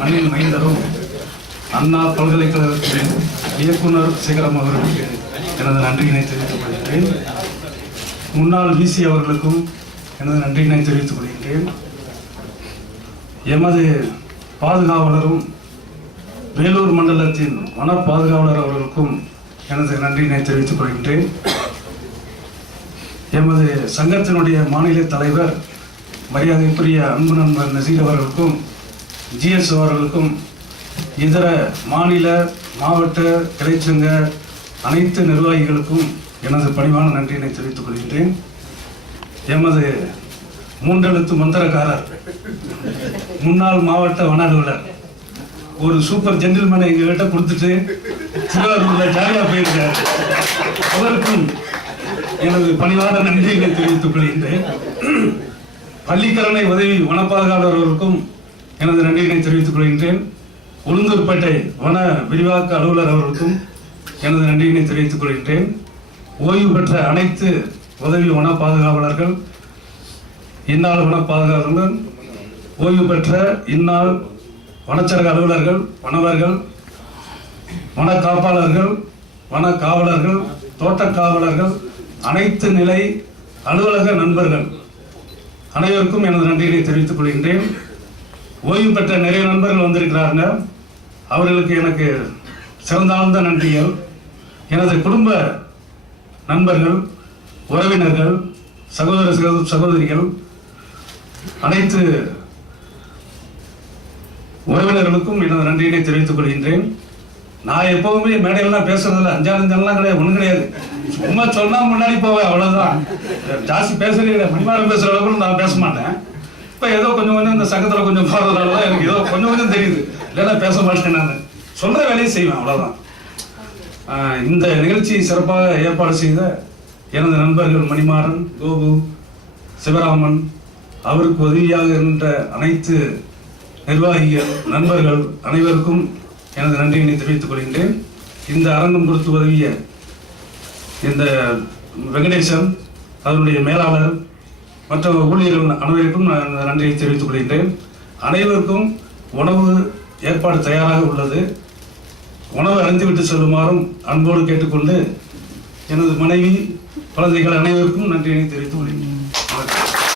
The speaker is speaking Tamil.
மண்ணின் மைந்தரும் அண்ணா பல்கலைக்கழகத்தின் இயக்குனர் சிகரம் அவர்களுக்கு எனது நன்றியினை தெரிவித்துக் கொள்கின்றேன். முன்னாள் விசி அவர்களுக்கும் எனது நன்றியினை தெரிவித்துக் கொள்கின்றேன். எமது பாதுகாவலரும் வேலூர் மண்டலத்தின் வன பாதுகாவலர் அவர்களுக்கும் எனது நன்றியினை தெரிவித்துக் கொள்கின்றேன். எமது சங்கத்தினுடைய மாநில தலைவர் மரியாதைக்குரிய அன்பு நண்பர் நசீர் அவர்களுக்கும் ஜிஎஸ் அவர்களுக்கும் இதர மாநில மாவட்ட கிளைச்சங்க அனைத்து நிர்வாகிகளுக்கும் எனது பணிவான நன்றியினை தெரிவித்துக் கொள்கின்றேன். எமது மூன்றெழுத்து மந்திரக்காரர் முன்னாள் மாவட்ட வன அலுவலர் ஒரு சூப்பர் ஜென்டில்மேனை எங்ககிட்ட கொடுத்துட்டு திருவாரூர்ல ஜாலியா போயிருக்கார். அவருக்கும் எனது பணிவான நன்றியை தெரிவித்துக் கொள்கின்றேன். பள்ளிக்கரணை உதவி வனப்பாதுகாவலர் அவர்களுக்கும் எனது நன்றியினை தெரிவித்துக் கொள்கின்றேன். உளுந்தூர்பேட்டை வன விரிவாக்க அலுவலர் அவர்களுக்கும் எனது நன்றியினை தெரிவித்துக் கொள்கின்றேன். ஓய்வு பெற்ற அனைத்து உதவி வன பாதுகாவலர்கள், இந்நாள் வன பாதுகாவலர்கள், ஓய்வு பெற்ற இந்நாள் வனச்சரக அலுவலர்கள், வனவர்கள், வன காப்பாளர்கள், வன காவலர்கள், தோட்ட காவலர்கள், அனைத்து நிலை அலுவலக நண்பர்கள் அனைவருக்கும் எனது நன்றியை தெரிவித்துக் கொள்கின்றேன். ஓய்வு பெற்ற நிறைய நண்பர்கள் வந்திருக்கிறாங்க. அவர்களுக்கு எனக்கு சிறந்தாழ்ந்த நன்றிகள். எனது குடும்ப நண்பர்கள், உறவினர்கள், சகோதர சகோதரிகள், அனைத்து உறவினர்களுக்கும் எனது நன்றியினை தெரிவித்துக் கொள்கின்றேன். நான் எப்பவுமே மேடையெல்லாம் பேசுறதில்ல, அஞ்சாலஞ்செல்லாம் கிடையாது, ஒன்றும் கிடையாது. சும்மா சொன்னா முன்னாடி போவேன், அவ்வளவுதான். ஜாஸ்தி பேசுறீங்க, மணிமாரம் பேசுற அளவுக்கு நான் பேச மாட்டேன். இப்போ ஏதோ கொஞ்சம் இந்த சங்கத்தில் கொஞ்சம் போறதுனால தான் எனக்கு ஏதோ கொஞ்சம் தெரியுது. இல்லைன்னா பேச மாட்டேன். நான் சொல்ற வேலையை செய்வேன், அவ்வளவுதான். இந்த நிகழ்ச்சி சிறப்பாக ஏற்பாடு செய்த எனது நண்பர்கள் மணிமாறன், கோபு, சிவராமன், அவருக்கு உதவியாக இருந்த அனைத்து நிர்வாகிகள், நண்பர்கள் அனைவருக்கும் எனது நன்றியினை தெரிவித்துக் கொள்கின்றேன். இந்த அரங்கம் கொடுத்து உதவிய இந்த வெங்கடேசன், அதனுடைய மேலாளர், மற்ற ஊழியர்கள் அனைவருக்கும் நான் நன்றியை தெரிவித்துக் கொள்கின்றேன். அனைவருக்கும் உணவு ஏற்பாடு தயாராக உள்ளது. உணவு அறிந்துவிட்டு செல்லுமாறும் அன்போடு கேட்டுக்கொண்டு எனது மனைவி, குழந்தைகள் அனைவருக்கும் நன்றியினை தெரிவித்துக் கொள்கின்றேன்.